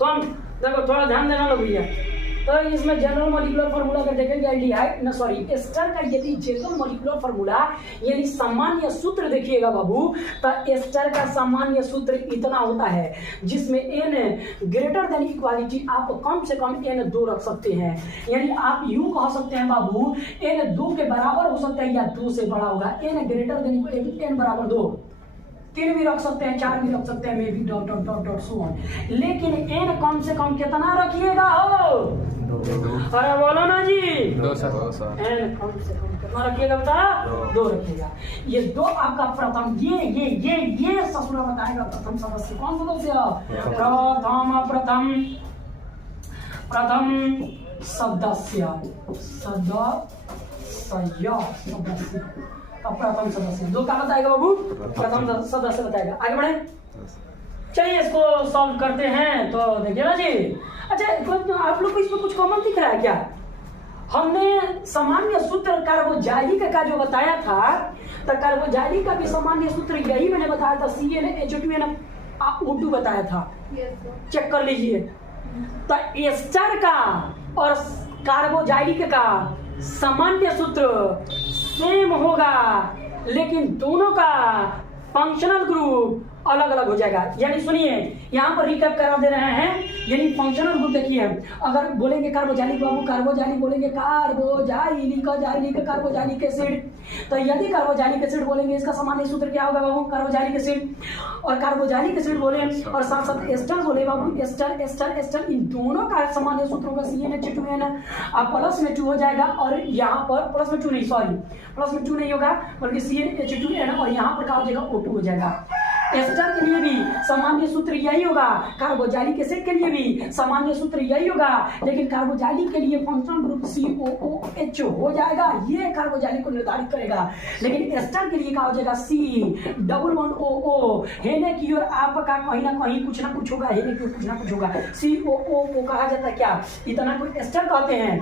सुन देखो थोड़ा ध्यान देना ना भैया। तो इसमें जनरल मॉलिक्यूलर फार्मूला का देखेंगे एल्डिहाइड ना सॉरी एस्टर का यदि जनरल मॉलिक्यूलर फार्मूला यानी सामान्य सूत्र देखिएगा बाबू, तो एस्टर का सामान्य सूत्र इतना होता है जिसमें n ग्रेटर देन इक्वालिटी आप कम से कम n 2 रख सकते हैं। यानी आप यूं कह सकते हैं बाबू n 2 के बराबर हो सकता है या 2 से बड़ा होगा। n ग्रेटर देन n बराबर 2, 3 भी रख सकते हैं, 4 भी रख सकते हैं, may be dot dot dot dot so on. लेकिन n कम से कम कितना रखिएगा हो? अरे बोलो ना जी, 2 सर। n कम से कम कितना रखिएगा बता? 2 रखिएगा। ये 2 आपका प्रथम ये ससुरा बताएगा प्रथम सदस्य। कौन सदस्य? प्रथम सदस्य प्रथम सदस्य 2 क्या बताएगा बाबू? प्रथम सदस्य बताएगा। आगे बढ़े, चलिए इसको सॉल्व करते हैं। तो देखिए ना जी, अच्छा आप लोग को इसमें कुछ कॉमन दिख रहा है क्या? हमने सामान्य सूत्र कार्बोजाइलिक का जो बताया था, तो कार्बोजाइलिक का भी सामान्य सूत्र यही मैंने बताया था, CnH2nO2 बताया था। चेक कर लीजिए। तो एस्टर का और कार्बोजाइलिक का सामान्य सूत्र सेम होगा, लेकिन दोनों का फंक्शनल ग्रुप अलग अलग हो जाएगा। यानी सुनिए यहाँ पर रिकैप करा दे रहे हैं। यानी फंक्शनल ग्रुप देखिए, अगर बोलेंगे कार्बोजाइलिक बाबू, कार्बोजाइलिक बोलेंगे कार्बोजाइलिक एसिड, तो यदि कार्बोजाइलिक एसिड बोलेंगे इसका सामान्य सूत्र क्या होगा बाबू? Carboxylic acid. और कार्बोजाइलिक एसिड बोले और साथ साथ एस्टर बोले बाबू, एस्टर इन दोनों का सामान्य सूत्र होगा CnH2n। अब प्लस में 2 हो जाएगा, और यहाँ पर प्लस में 2 नहीं, सॉरी प्लस में 2 नहीं होगा बल्कि CnH2n, और यहाँ पर क्या हो जाएगा? O2 हो जाएगा। एस्टर के लिए भी सामान्य सूत्र यही होगा, कार्बोजाइलिक एसिड के लिए भी सामान्य सूत्र यही होगा, लेकिन कार्बोजाइलिक के लिए फंक्शनल ग्रुप COOH हो जाएगा। ये कार्बोजाइलिक को निर्धारित करेगा। लेकिन एस्टर के लिए क्या हो जाएगा? C++OO। हेने की ओर आपका कहीं ना कहीं कुछ ना कुछ होगा, हेने की ओर कुछ ना कुछ होगा। COO को कहा जाता है क्या? इतना को एस्टर कहते हैं,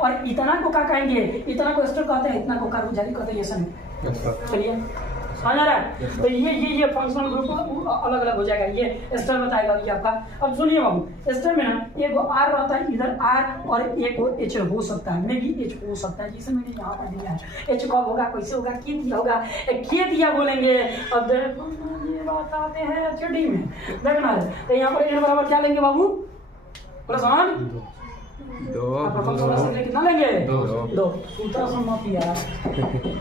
और इतना को क्या कहेंगे? इतना को एस्टर कहते हैं, इतना को कार्बोजाइलिक कहते हैं। ये सब चलिए समझ आ रहा है? तो ये फंक्शनल ग्रुप अलग अलग हो जाएगा। ये एस्टर बताएगा ये आपका। अब सुनिए बाबू, एस्टर में ना एक R रहता है, इधर R और एक H हो सकता है, मे भी H हो सकता है, जिसे मैंने यहाँ पर दिया है। H कब होगा, कैसे होगा, क्यों दिया होगा? क्यों दिया बोलेंगे? अब ये बताते हैं HD में देखना है। तो यहाँ पर n बराबर क्या लेंगे बाबू? प्लस 1 2 कितना लेंगे? 2 सूत्र समाप्त यार।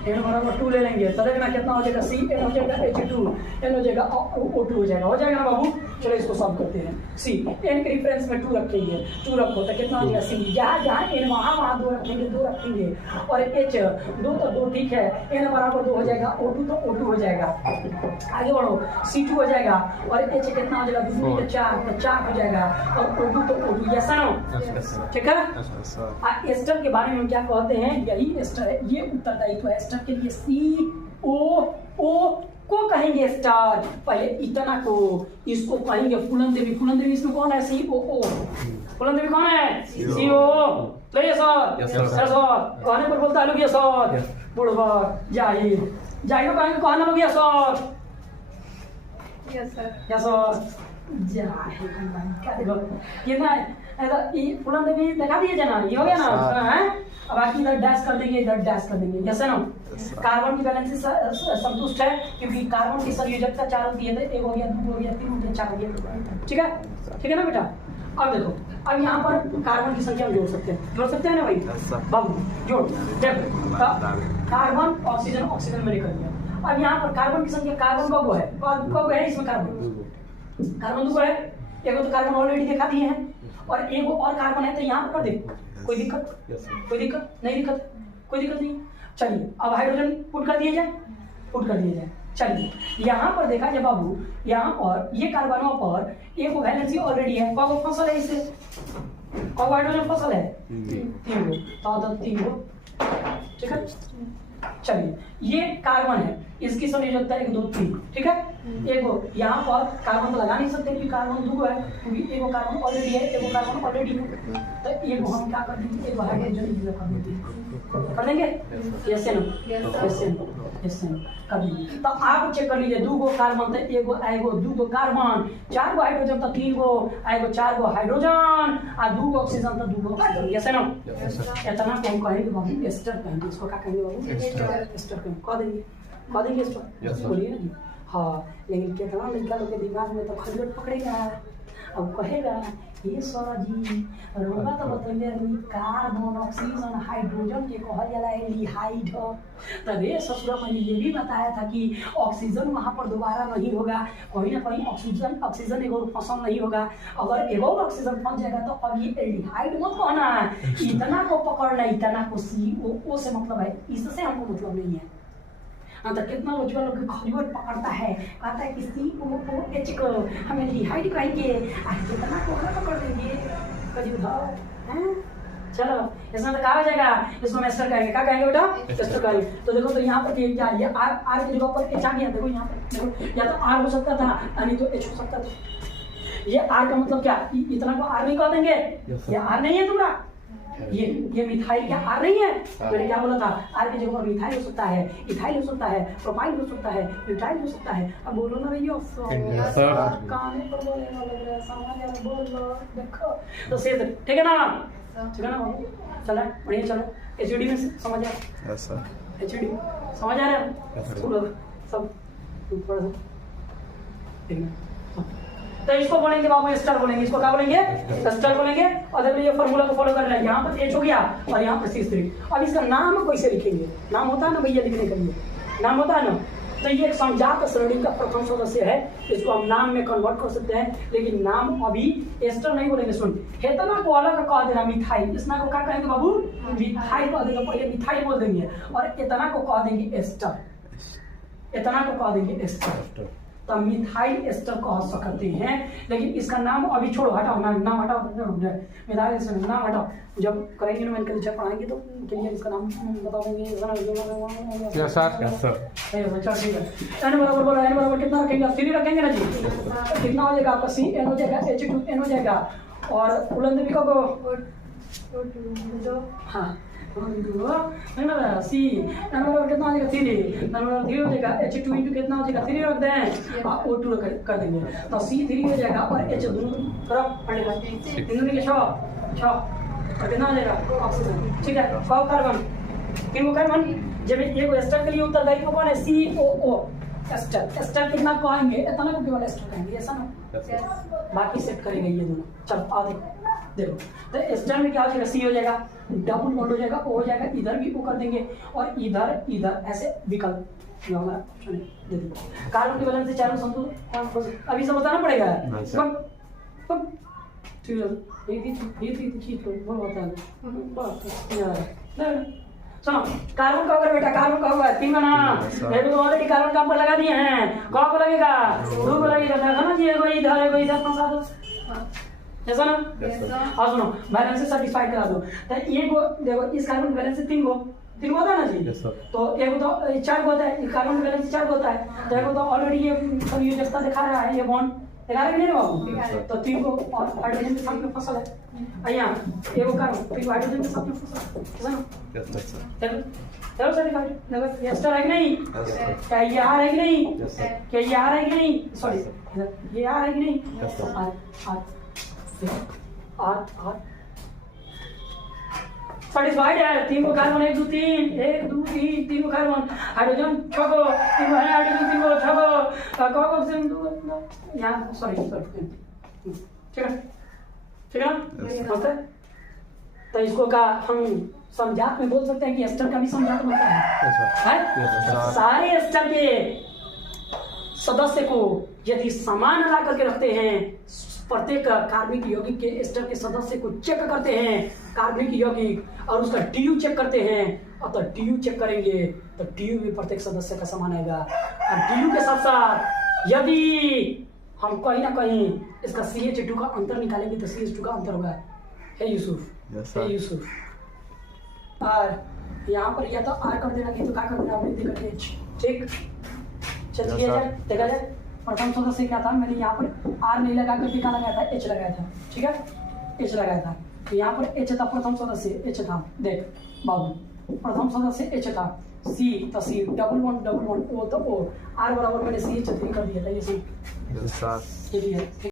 n बराबर 2 ले लेंगे, तो देखना कितना हो जाएगा? Cn हो जाएगा H2, n हो जाएगा O2 हो जाएगा ना बाबू? चलो इसको सॉल्व करते हैं। C n के रेफरेंस में 2 रखेंगे, 2 रखो तो कितना हो जाएगा? C जहाँ n वहाँ 2 रखेंगे, 2 रखेंगे, और H 2 तो 2 ठीक है, n बराबर 2 हो जाएगा, O2 तो O2 हो जाएगा। आगे बढ़ो, C2 हो जाएगा, और H कितना हो जाएगा? 2 तो 4 हो जाएगा, और O2 तो O2। Yes no? ठीक है। एस्टर के बारे में क्या कहते हैं? यही एस्टर है, ये उत्तरदायित्व है एस्टर के लिए। COO को कहेंगे एस्टर, पहले इतना को इसको कहेंगे फूलन देवी इसमें कौन है? COO। फूलन देवी कौन है? COO। तो ये सर कहने पर बोलता है लोग ये सर, बुढ़वा जाहिर को कहेंगे कहना लोग ये सर, यस सर जाहिर क्या देखो ये ना ऐसा फूलन देवी दिखा दिए जना, ये हो गया ना है। अब बाकी इधर डैश कर देंगे, इधर डैश कर देंगे, जैसे ना कार्बन की वैलेंसी संतुष्ट है, क्योंकि कार्बन की संयोजकता 4 होती है। 1 हो गया, 2 हो गया, 3 हो गया, 4 हो गया। ठीक है ना बेटा? अब देखो, अब यहाँ पर कार्बन की संख्या जोड़ सकते हैं ना भाई बाबू? जोड़ कार्बन ऑक्सीजन में लेकर दिया। अब यहाँ पर कार्बन की संख्या, कार्बन कब है इसमें? कार्बन 2 है, एक तो कार्बन ऑलरेडी दिखा दिए हैं, और एक और कार्बन है, तो यहाँ पर देख कोई दिक्कत नहीं। चलिए अब हाइड्रोजन पुट कर दिया जाए। चलिए यहाँ पर देखा जाए बाबू, यहाँ पर ये कार्बनों पर एक वैलेंसी ऑलरेडी है, कब फसल है इससे? कब हाइड्रोजन फसल है? 3 गो। ठीक है। चलिए ये कार्बन है, इसकी संयोजकता 1 2 3। ठीक है। एक यहाँ पर कार्बन तो लगा नहीं सकते क्योंकि कार्बन 2 है, क्योंकि एक कार्बन ऑलरेडी है, एक कार्बन ऑलरेडी है, तो एक हम क्या कर देंगे, एक हाइड्रोजन कर देंगे, यस नो, यस नो कर देंगे। तो आप चेक कर लीजिए 2 कार्बन तो एगो आएगो 2 कार्बन, 4 हाइड्रोजन तो 3 आएगो 4 हाइड्रोजन और 2 ऑक्सीजन तो 2 कार्बन, यस नो। इतना को हम कहेंगे बाबू एस्टर कहेंगे, इसको क्या कहेंगे बाबू, एस्टर कहेंगे, कह देंगे इसको, बोलिए ना जी। हाँ, लेकिन कितना लड़का लोग के दिमाग में तो खलबट पकड़ेगा, अब कहेगा ये सर जी रोगा तो बताइए कार्बन ऑक्सीजन हाइड्रोजन के कहल जाला एल्डिहाइड। तब ये ससुरा मैंने ये भी बताया था कि ऑक्सीजन वहाँ पर दोबारा नहीं होगा, कहीं ना कहीं ऑक्सीजन एगो फंसल नहीं होगा, अगर एगो ऑक्सीजन फंस जाएगा तो अब ये एल्डिहाइड मत कहना है, इतना को पकड़ना, इतना को CO से मतलब है, इससे हमको मतलब नहीं है। हाँ, तो कितना लोग खलबट पकड़ता है, कहता है कि COOH को हम एल्डिहाइड कहेंगे, कितना को पकड़ देंगे, कभी हैं? चलो इसमें तो कहा हो जाएगा, इसको हम एस्टर कहेंगे, क्या कहेंगे बेटा, एस्टर कहेंगे। तो देखो तो यहाँ पर क्या है, आर की जगह पर H आ गया, देखो यहाँ पर देखो, या तो R हो सकता था नहीं तो H हो सकता था। ये R का मतलब क्या, इतना को R नहीं कह देंगे, ये R नहीं है तुम्हारा, ये मिथाइल क्या R नहीं है, मैंने क्या बोला था, R की जगह पर मिथाइल हो सकता है, इथाइल हो सकता है, प्रोपाइल हो सकता है, ब्यूटाइल हो सकता है। अब बोलो ना भैया, काने पर बोलेगा लग रहा है, समझ आ रहा, बोलो देखो तो से ठीक है ना, ठीक है ना बाबू, चला बढ़िया, चलो HOD में समझ आ रहा है सर, HOD समझ आ रहा है सब थोड़ा सा, ठीक है। तो इसको बोलेंगे बाबू एस्टर बोलेंगे, इसको क्या बोलेंगे, एस्टर बोलेंगे। और जब ये फॉर्मूला को फॉलो कर लेंगे, यहाँ पर H हो गया और यहाँ पर C3। अब इसका नाम कैसे लिखेंगे, नाम होता है ना भैया लिखने के लिए, नाम होता है ना, तो ये एक समजात श्रेणी का प्रथम सदस्य है, इसको हम नाम में कन्वर्ट कर सकते हैं, लेकिन नाम अभी एस्टर नहीं बोलेंगे। सुन, हेतना को अलग कह देना मिथाइल, इसना को क्या कहेंगे बाबू, मिथाइल कह देंगे, पहले मिथाइल बोल देंगे, और इतना को कह देंगे एस्टर, इतना को कह देंगे एस्टर, तो मिथाइल एस्टर कह सकते हैं। लेकिन इसका नाम अभी छोड़ो, हटाओ नाम हटाओ, मिथाइल एस्टर नाम हटाओ, जब करेंगे ना कल्चर पढ़ाएंगे तो क्लियर इसका नाम बता देंगे। यस सर, ठीक है। n बराबर बोलो, n बराबर कितना रखेंगे, 3 रखेंगे ना जी, कितना हो जाएगा आपका, CN हो जाएगा, H2N हो जाएगा, और उलंद को हाँ सी नंबर कितना हो जाएगा, 3 नंबर 3 हो जाएगा, H2 इंटू कितना हो जाएगा, 3 रख दें, O2 कर देंगे, तो C3 हो जाएगा, और H दोनों तरफ पड़ेगा, 3 के 6 और कितना हो जाएगा ऑक्सीजन, ठीक है। कार्बन, किन कार्बन, जब एक एस्टर के लिए उत्तरदायी कौन है, COO एस्टर कितना कहेंगे, इतना को केवल एस्टर कहेंगे, ऐसा ना, बाकी सेट करेंगे ये दोनों। चलो आ देखो, तो एस्टर में क्या हो जाएगा, C हो जाएगा, डबल बॉन्ड हो जाएगा, O हो जाएगा, इधर भी O कर देंगे, और इधर ऐसे विकल्प जो हमारा ऑप्शन दे देंगे। कार्बन की वैलेंसी चारों संतुलन अभी सब बताना पड़ेगा, ठीक है, ये चीज बोल बता दो। सुनो, कार्बन का होगा बेटा, कार्बन का होगा 3 बना, एक तो ऑलरेडी कार्बन का ऊपर लगा दिए हैं, कौन को लगेगा, 2 को लगेगा, ना जी, एगो इधर फंसा दो, ऐसा ना। और सुनो, बैलेंस से सेटिस्फाई करा दो, तो एक देखो इस कार्बन का बैलेंस 3 होता है ना जी, तो एक तो 4 होता है, कार्बन का बैलेंस 4 होता है, तो एक तो ऑलरेडी ये सब यूजता दिखा रहा है, ये बॉन्ड दिखा रहा है नहीं बाबू, तो 3 को हाइड्रोजन के साथ में फसल है, यहाँ एक कार्बन 3 हाइड्रोजन के साथ में फसल, ऐसा ना। चलो सेटिस्फाइड, देखो एस्टर है कि नहीं, क्या ये आ रहा है कि नहीं, क्या ये आ रहा है कि नहीं, सॉरी ये आ रहा है कि नहीं, आर सेटिस्फाइड है। 3 को कार्बन 1 2 3 3 को कार्बन, हाइड्रोजन 6 को, 3 को है हाइड्रोजन, 3 को 6 को, ऑक्सीजन 2 यहाँ, सॉरी ठीक है ना। तो इसको का हम समझात में बोल सकते हैं कि एस्टर का भी समझात बनता है, सारे एस्टर के सदस्य को यदि समान ला करके रखते हैं, प्रत्येक कार्बनिक यौगिक के एस्टर के सदस्य को चेक करते हैं कार्बनिक यौगिक, और उसका DU चेक करते हैं, और तो DU चेक करेंगे तो DU भी प्रत्येक सदस्य का समान आएगा। और DU के साथ साथ यदि हम कहीं ना कहीं इसका CH2 का अंतर निकालेंगे तो CH2 का अंतर होगा, है यूसुफ, और यहाँ पर या तो R कर देना, तो क्या कर देना, वृद्धि करके H, ठीक, चलिए देखा जाए प्रथम सदस्य क्या था, मैंने यहाँ पर आर नहीं लगा करके क्या लगाया था, एच लगाया था, ठीक है, एच लगाया था। तो यहाँ पर एच था, प्रथम सदस्य एच था, देख बाबू प्रथम सदस्य एच था, सी तो सी, डबल वन ओ तो ओ, आर बराबर मैंने सी एच 3 कर दिया था, ये सी, ये भी है।